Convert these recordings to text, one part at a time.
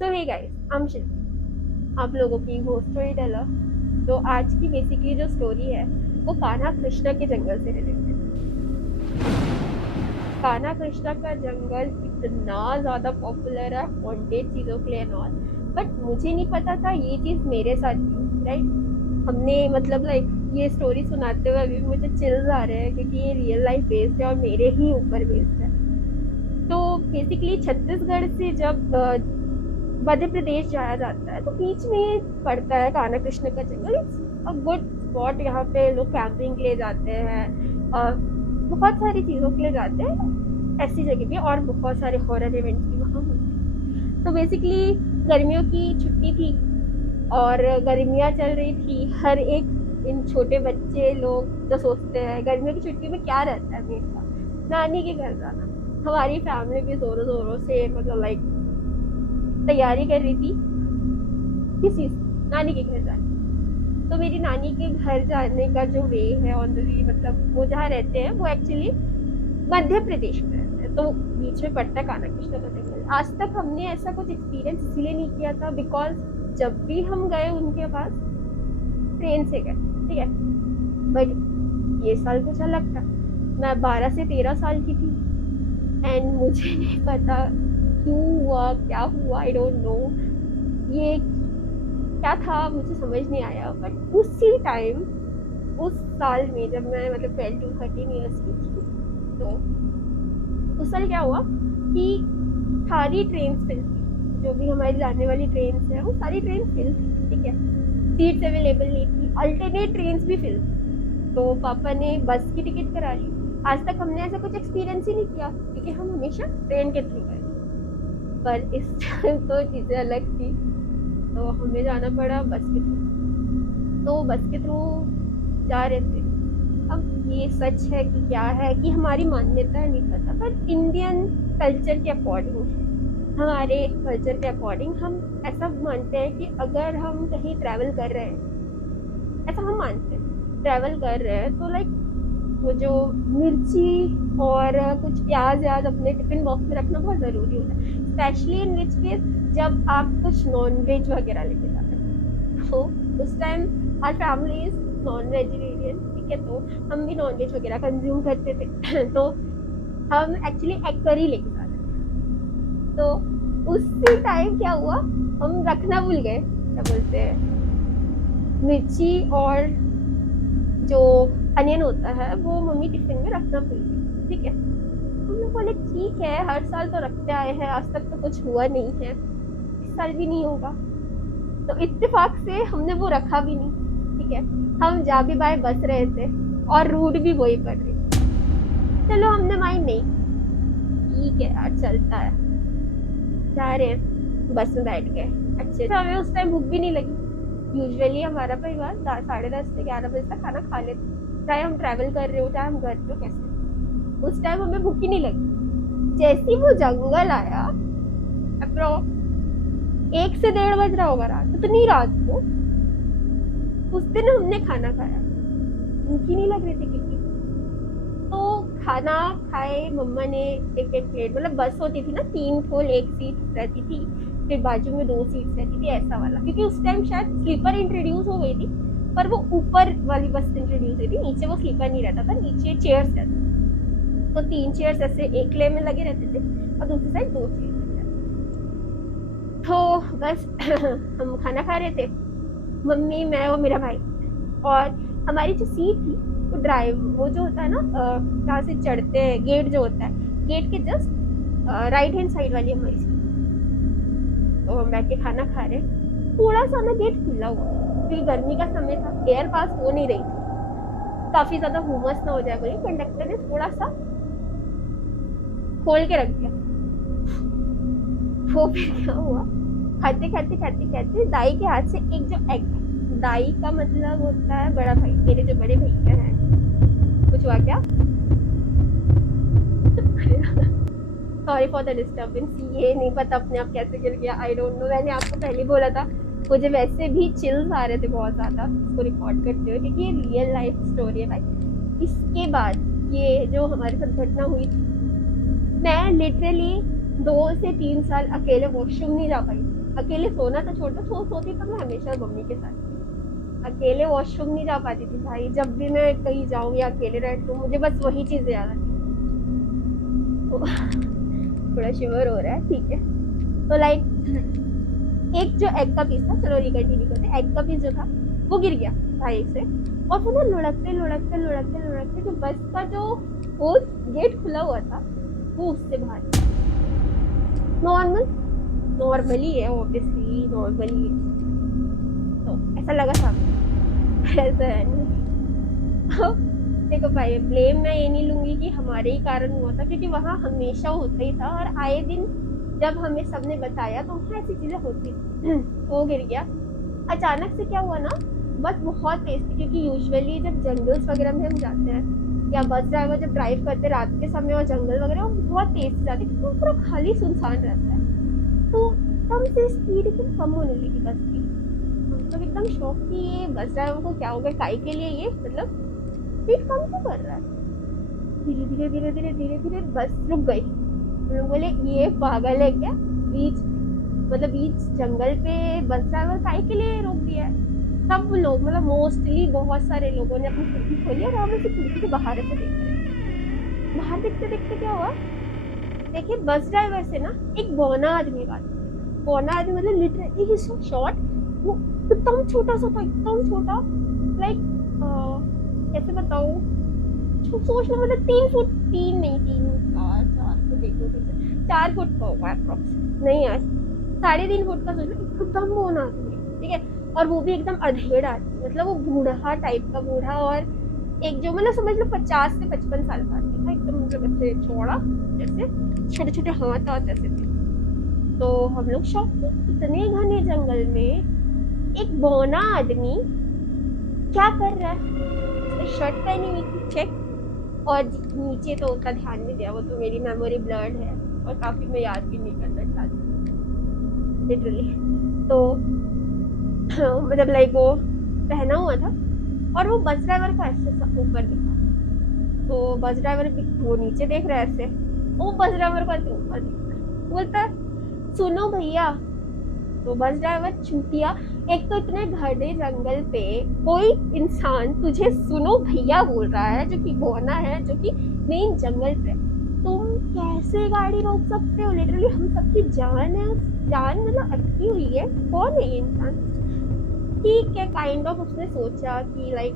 So hey guys, I am शिल्पी, आप लोगों की वो स्टोरी टेलर। तो आज की बेसिकली जो स्टोरी है वो कान्हा कृष्णा के जंगल से रिलेटेड है। कान्हा कृष्णा का जंगल इतना ज्यादा पॉपुलर है हॉन्टेड चीजों के लिए नॉट, बट मुझे नहीं पता था ये चीज मेरे साथ भी राइट। हमने मतलब लाइक ये स्टोरी सुनाते हुए अभी मुझे चिल्स आ रहे हैं क्योंकि ये रियल लाइफ बेस्ड है और मेरे ही ऊपर बेस्ड है। तो बेसिकली छत्तीसगढ़ से जब मध्य प्रदेश जाया जाता है तो बीच में पड़ता है कान्हा कृष्ण का जंगल। अ गुड स्पॉट, यहाँ पे लोग कैंपिंग के लिए जाते हैं, बहुत सारी चीज़ों के लिए जाते हैं ऐसी जगह पे, और बहुत सारे हॉरर इवेंट्स भी वहाँ होते हैं। तो बेसिकली गर्मियों की छुट्टी थी और गर्मियाँ चल रही थी। हर एक इन छोटे बच्चे लोग जो सोचते हैं गर्मियों की छुट्टी में क्या रहता है मेरा, नानी के घर जाना। हमारी फैमिली भी जोरों जोरों से मतलब लाइक तैयारी कर रही थी किसी नानी के घर जाने। तो मेरी नानी के घर जाने का जो वे है ऑन द वे, मतलब वो जहाँ रहते हैं वो एक्चुअली मध्य प्रदेश में रहते हैं, तो बीच में पड़ता है कान्हा कृष्णा का जंगल। आज तक हमने ऐसा कुछ एक्सपीरियंस इसीलिए नहीं किया था बिकॉज जब भी हम गए उनके पास ट्रेन से गए, ठीक है। बट ये साल कुछ अलग था, मैं 12 से 13 साल की थी एंड मुझे नहीं पता क्यों हुआ क्या हुआ, आई डोंट नो ये क्या था, मुझे समझ नहीं आया। बट उसी टाइम उस साल में जब मैं मतलब 12 to 13 ईयर्स की थी, तो उस साल क्या हुआ कि सारी ट्रेन फिल थी, जो भी हमारी जाने वाली ट्रेन है वो सारी ट्रेन फिल थी, ठीक है। सीट्स अवेलेबल नहीं थी, अल्टरनेट ट्रेन भी फिल थी। तो पापा ने बस की टिकट करा ली। आज तक हमने ऐसा कुछ एक्सपीरियंस ही नहीं किया क्योंकि हम हमेशा ट्रेन के थ्रू गए, पर इस टाइम तो चीज़ें अलग थी, तो हमें जाना पड़ा बस के थ्रू। तो बस के थ्रू जा रहे थे। अब ये सच है कि क्या है कि हमारी मान्यता नहीं पता, पर इंडियन कल्चर के अकॉर्डिंग, हमारे कल्चर के अकॉर्डिंग हम ऐसा मानते हैं कि अगर हम कहीं ट्रैवल कर रहे हैं, ऐसा हम मानते हैं ट्रैवल कर रहे हैं, तो लाइक वो जो मिर्ची और कुछ प्याज याद अपने टिफिन बॉक्स में रखना बहुत ज़रूरी होता है, स्पेशली इन विच केस जब आप कुछ नॉन वेज वगैरह लेके जा रहे हैं। तो उस time our family is non vegetarian, ठीक है, तो हम भी नॉन वेज वगैरह कंज्यूम करते थे तो हम एक्चुअली एग करी लेके जा रहे थे। तो उसी टाइम क्या हुआ, हम रखना भूल गए, क्या बोलते हैं, मिर्ची और जो अनियन होता है वो मम्मी टिफिन में रखना भूल गई, ठीक है। हम लोग बोले ठीक है, हर साल तो रखते आए हैं, आज तक तो कुछ हुआ नहीं है, इस साल भी नहीं होगा। तो इत्तेफाक से हमने वो रखा भी नहीं, ठीक है। हम जा भी बाय बस रहे थे और रूट भी वही पड़ रही थी। चलो हमने माइंड नहीं, ठीक है यार चलता है, जा रहे हैं, बस में बैठ गए। अच्छे से हमें उस टाइम भूख भी नहीं लगी। यूजुअली हमारा परिवार 10:30 से 11 बजे तक खाना खा लेते, चाहे हम ट्रैवल कर रहे हो चाहे हम घर पे हो, कैसे। उस टाइम हमें भूख ही नहीं लगी। जैसे वो जंगल आया, अप्रोक्स 1 से 1:30 बज रहा होगा रात, इतनी रात को उस दिन हमने खाना खाया, भूख ही नहीं लग रही थी किसी। तो खाना खाए, मम्मा ने एक एक प्लेट, मतलब बस होती थी ना 3 ठोल, एक सीट रहती थी, फिर बाजू में 2 सीट रहती थी, ऐसा वाला। क्योंकि उस टाइम शायद स्लीपर इंट्रोड्यूस हो गई थी, पर वो ऊपर वाली बस इंट्रोड्यूस हुई थी, नीचे वो स्लीपर नहीं रहता था, नीचे चेयर्स रहते थे। तो 3 चेयर्स ऐसे एक ले में लगे रहते थे और दूसरी साइड 2 चेयर्स लगे रहते थे। तो बस हम खाना खा रहे थे, मम्मी, मैं और मेरा भाई। और हमारी जो सीट थी वो ड्राइव, वो जो होता है ना जहाँ से चढ़ते हैं, गेट जो होता है, गेट के जस्ट राइट हैंड साइड वाली हमारी सीट। तो हम बैठ के खाना खा रहे, थोड़ा सा ना गेट खुला हुआ, क्योंकि गर्मी का समय था, एयर पास हो नहीं रही थी, काफी ज्यादा हुमस ना हो जाए बोले कंडक्टर ने थोड़ा सा खोल के रख दिया। वो फिर क्या हुआ, खाते खाते खाते खाते दाई के हाथ से एक जो एग, दाई का मतलब होता है बड़ा भाई, मेरे जो बड़े भैया हैं। कुछ हुआ क्या, सॉरी फॉर द डिस्टर्बेंस, ये नहीं पता अपने आप कैसे गिर गया, आई डोंट नो। मैंने आपको पहले बोला था मुझे वैसे भी चिल्स आ रहे थे बहुत ज्यादा इसको रिकॉर्ड करते हुए, क्योंकि ये रियल लाइफ स्टोरी है भाई। इसके बाद ये जो हमारे साथ घटना हुई थी, मैं लिटरली 2 से 3 साल अकेले वॉशरूम नहीं जा पाई। अकेले सोना तो छोड़ो, सोती तो मैं हमेशा मम्मी के साथ। अकेले वॉशरूम नहीं जा पाती थी भाई। जब भी मैं कहीं जाऊँ या अकेले रहती हूँ, मुझे बस वही चीजें याद आती। तो थोड़ा शिवर हो रहा है, ठीक है। तो लाइक एक जो एग का पीस था, चलो रिकंटिन्यू करते हैं। एग का पीस जो था वो गिर गया भाई से, और फिर ना लुढ़कते लुढ़कते लुढ़कते लुढ़कते जो बस का जो वो गेट खुला हुआ था वो उससे बाहर। नॉर्मली है, ऑब्वियसली नॉर्मली है। तो ऐसा लगा था, ऐसा है नहीं। देखो भाई, ब्लेम मैं ये नहीं लूंगी कि हमारे ही कारण हुआ था, क्योंकि वहाँ हमेशा होता ही था और आए दिन जब हमें सबने बताया तो वहाँ ऐसी चीजें होती थी। वो गिर गया अचानक से। क्या हुआ ना, बस बहुत तेज थी, क्योंकि यूजुअली जब जंगल्स वगैरह में हम जाते हैं या बस ड्राइवर जब ड्राइव करते रात के समय और जंगल वगैरह, वो बहुत तेज से जाते क्योंकि पूरा खाली सुनसान रहता है। तो एकदम से स्पीड एकदम कम होने लगी बस की। हम तो एकदम शौक कि ये बस ड्राइवर को क्या हो गया, काई के लिए ये मतलब स्पीड कम क्यों कर रहा है। धीरे धीरे धीरे धीरे धीरे धीरे बस रुक गई। हम लोग बोले ये पागल है क्या, बीच जंगल पे बस ड्राइवर काहे के लिए रोक दिया है। सब लोग मतलब मोस्टली बहुत सारे लोगों ने अपनी खिड़की खोली और हम उसे खिड़की के बाहर से देख रहे। बाहर देखते देखते क्या हुआ, देखिए बस ड्राइवर से ना एक बौना आदमी मतलब लिटरली ही सो शॉर्ट। वो एकदम छोटा सा था, एकदम छोटा। लाइक कैसे बताऊं, सोच लो मतलब 3 फुट, 4 फुट, 4 फुट का होगा अप्रोक्स, नहीं यार 3.5 फुट का। सोच लो एकदम बौना आदमी, ठीक है। और वो भी एकदम अधेड़ आदमी, मतलब वो बूढ़ा टाइप का बूढ़ा, और एक जो मतलब समझ लो 50 से 55 साल का आदमी था, एकदम मतलब ऐसे चौड़ा, जैसे छोटे छोटे हाथ ऐसे थे। तो हम लोग शौक थे, इतने घने जंगल में एक बौना आदमी क्या कर रहा है। उसने शर्ट पहनी हुई थी, चेक, और नीचे तो उतना ध्यान नहीं दिया, वो तो मेरी मेमोरी ब्लर्ड है और काफी मैं याद भी नहीं कर सकता लिटरली। तो मतलब लाइक वो पहना हुआ था और वो बस ड्राइवर का ऐसे ऊपर दिखा। तो बस ड्राइवर भी वो नीचे देख रहा है ऐसे, वो बस ड्राइवर को ऐसे ऊपर देख रहा है, बोलता सुनो भैया। तो बस ड्राइवर चूतिया, एक तो इतने घने जंगल पे कोई इंसान तुझे सुनो भैया बोल रहा है, जो कि बौना है, जो कि मेन जंगल पे, तुम कैसे गाड़ी रोक सकते हो। लिटरली हम सबकी जान है, जान मतलब अटकी हुई है, कौन है ये इंसान। ठीक है, काइंड ऑफ उसने सोचा कि लाइक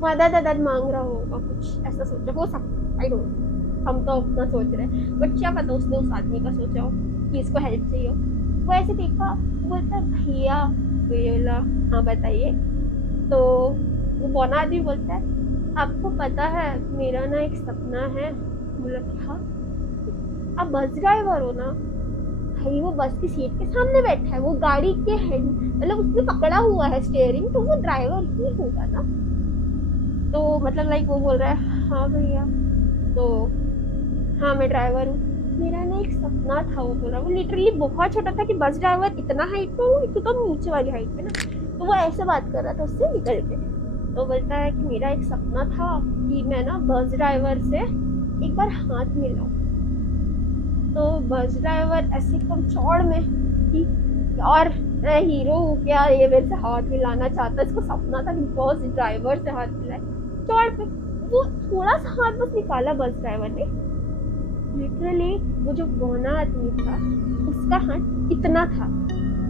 मदद मांग रहा होगा, कुछ ऐसा सोचा हो सकता, आई डोंट, हम तो अपना सोच रहे हैं, बट क्या पता उसने उस आदमी का सोचा हो कि इसको हेल्प चाहिए हो। वो ऐसे देखा, बोलता भैया, बोला हाँ बताइए। तो वो बौना आदमी बोलता है आपको पता है मेरा ना एक सपना है। बोला क्या, आप बस ड्राइवर हो ना। भाई वो बस की सीट के सामने बैठा है, वो गाड़ी के हेड मतलब उसने पकड़ा हुआ है स्टीयरिंग, तो वो ड्राइवर ही होगा ना। तो मतलब लाइक वो बोल रहा है हाँ भैया। तो हाँ मैं ड्राइवर हूँ, मेरा ना एक सपना था। वो बोला, वो लिटरली बहुत छोटा था कि बस ड्राइवर इतना हाइट पे, वो एकदम नीचे वाली हाइट पे ना। तो वो ऐसे बात कर रहा था उससे निकल के। तो बोलता है कि मेरा एक सपना था कि मैं ना बस ड्राइवर से एक बार हाथ मिलाऊं। तो बस ड्राइवर ऐसे एकदम चौड़ में कि यार मैं हीरो हूँ क्या, ये मेरे से हाथ मिलाना चाहता है, इसको सपना था कि बस ड्राइवर से हाथ मिलाए। चौड़ पे वो थोड़ा सा हाथ बस निकाला बस ड्राइवर ने। लिटरली वो जो बौना आदमी था उसका हाथ इतना था,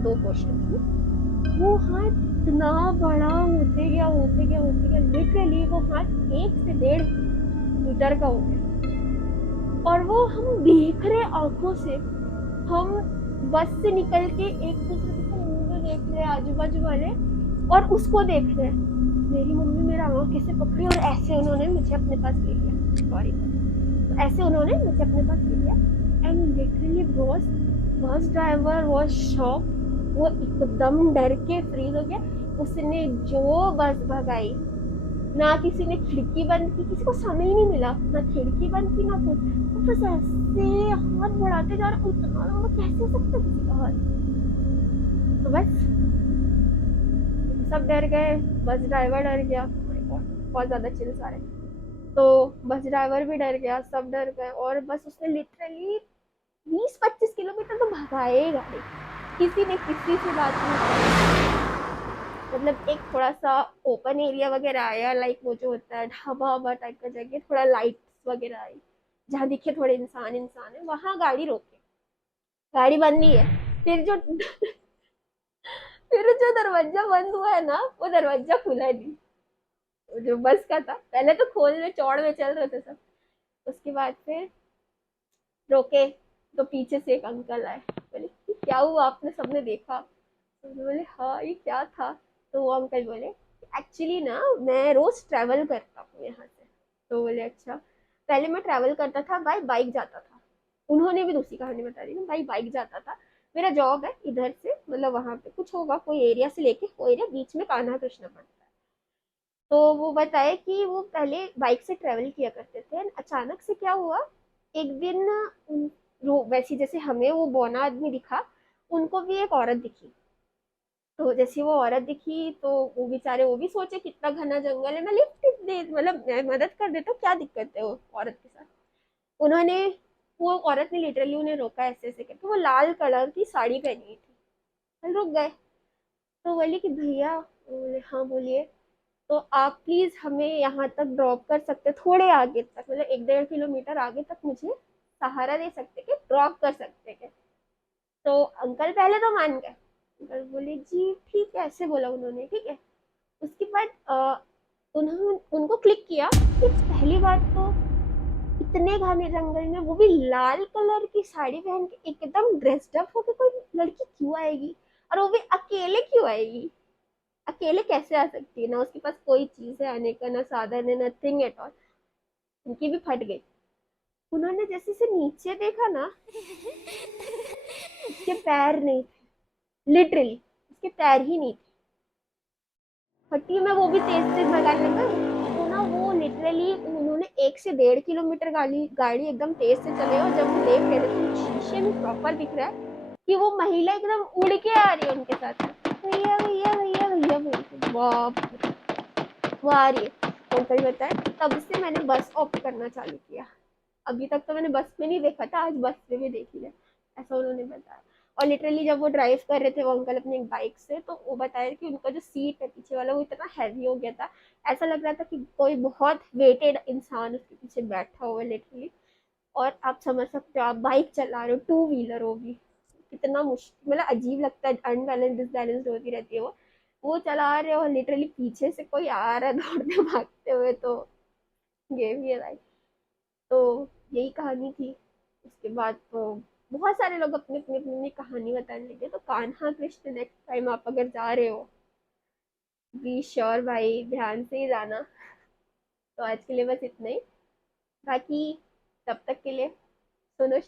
2 पोर्शन में, वो हाथ इतना बड़ा होते गया लिटरली वो हाथ 1 से 1.5 मीटर का हो गया। और वो हम देख रहे आंखों से, हम बस से निकल के एक दूसरे के मुंह में देख रहे, आजू बाजू वाले, और उसको देख रहे। मेरी मम्मी मेरा आंख कैसे पकड़ी और ऐसे उन्होंने मुझे अपने पास ले लिया, सॉरी, ऐसे उन्होंने मुझे अपने पास ले लिया। And literally bus driver was shock, वो एकदम डर के फ्रीज हो गया। उसने जो बस भगाई, ना किसी ने खिड़की बंद की, किसी को समय ही नहीं मिला, ना खिड़की बंद की ना कुछ, तो बस ऐसे हाथ बढ़ाते जा रहे। उतना कैसे हो सकता है किसी का हाथ। तो बस सब डर गए, बस ड्राइवर डर गया, बहुत ज्यादा चिल्स आ रहे। तो बस ड्राइवर भी डर गया, सब डर गए, और बस उसने लिटरली 20-25 किलोमीटर तो भगाए ही गाड़ी। किसी ने किसी से बात नहीं की। मतलब एक थोड़ा सा ओपन एरिया वगैरह आया, लाइक वो जो होता है ढाबा वाबा टाइप का जगह, थोड़ा लाइट्स वगैरह आई, जहाँ दिखे थोड़े इंसान इंसान है, वहां गाड़ी रोके, गाड़ी बंद नहीं है। फिर जो फिर जो दरवाजा बंद हुआ है ना, वो दरवाजा खुला नहीं, वो जो बस का था, पहले तो खोलने चौड़ में चल रहे थे सब। उसके बाद फिर रोके, तो पीछे से एक अंकल आए, बोले "ये क्या हुआ, आपने सबने देखा"। तो बोले हाँ, ये क्या था। तो वो अंकल बोले एक्चुअली ना, मैं रोज ट्रैवल करता हूँ यहाँ से। तो बोले अच्छा, पहले मैं ट्रैवल करता था बाय बाइक जाता था। उन्होंने भी दूसरी कहानी बता दी, भाई बाइक जाता था, मेरा जॉब है इधर से, मतलब वहां पे कुछ होगा कोई एरिया से लेके वो एरिया, बीच में कान्हा कृष्ण पड़ता है। तो वो बताए कि वो पहले बाइक से ट्रेवल किया करते थे, and अचानक से क्या हुआ, एक दिन वैसे जैसे हमें वो बौना आदमी दिखा, उनको भी एक औरत दिखी। तो जैसे वो औरत दिखी तो वो बेचारे, वो भी सोचे कितना घना जंगल है, मैं लिफ्ट दे, मतलब मैं मदद कर देता हूँ, क्या दिक्कत है वो औरत के साथ। उन्होंने, वो औरत ने लिटरली उन्हें रोका ऐसे ऐसे करके, वो लाल कलर की साड़ी पहनी हुई थी। हम रुक गए। तो बोले कि भैया, बोले हाँ बोलिए, तो आप प्लीज हमें यहाँ तक ड्रॉप कर सकते, थोड़े आगे तक, मतलब 1-1.5 किलोमीटर आगे तक मुझे सहारा दे सकते, कि ड्रॉप कर सकते हैं। तो अंकल पहले तो मान गए, अंकल बोले जी ठीक है, ऐसे बोला उन्होंने, ठीक है। उसके बाद उन्होंने उनको क्लिक किया कि पहली बात तो इतने घने जंगल में, वो भी लाल कलर की साड़ी पहन के एकदम ड्रेस्ड अप होके कोई लड़की क्यों आएगी, और वो भी अकेले क्यों आएगी, अकेले कैसे आ सकती है, ना उसके पास कोई चीज है आने का, ना साधन है, नथिंग एट ऑल। उनकी भी फट गई। उन्होंने जैसे से नीचे देखा ना, उसके पैर नहीं थे, लिटरली उसके पैर ही नहीं थे। फटी में वो भी तेज तेज भगाने लगा। तो ना वो लिटरली उन्होंने 1 से 1.5 किलोमीटर गाड़ी गाड़ी एकदम तेज से चले, और जब वो देख रहे थे तो शीशे में प्रॉपर दिख रहा है कि वो महिला एकदम उड़ के आ रही है उनके साथ। भैया भैया भैया भैया बोलते, बाप रे, वो आ रही है। तो अंकल बताए तब से मैंने बस ऑप्ट करना चालू किया। अभी तक तो मैंने बस में नहीं देखा था, आज बस में भी देख लिया, ऐसा उन्होंने बताया। और लिटरली जब वो ड्राइव कर रहे थे वो अंकल अपनी एक बाइक से, तो वो बताया कि उनका जो सीट है पीछे वाला, वो इतना हैवी हो गया था, ऐसा लग रहा था कि कोई बहुत वेटेड इंसान उसके पीछे बैठा हुआ है लिटरली। और आप समझ सकते हो, आप बाइक चला रहे हो, टू व्हीलर होगी, कितना मुश्किल, मतलब अजीब लगता है, अनबैलेंस डिसबैलेंस होती रहती है वो चला रहे हो, लिटरली पीछे से कोई आ रहा है दौड़ते भागते हुए, तो ये भी है। तो यही कहानी थी। उसके बाद तो बहुत सारे लोग अपनी अपनी अपनी अपनी कहानी बताने लगे। तो कान्हा कृष्ण नेक्स्ट टाइम आप अगर जा रहे हो, बी श्योर भाई, ध्यान से ही जाना। तो आज के लिए बस इतना ही। बाकी तब तक के लिए सुनो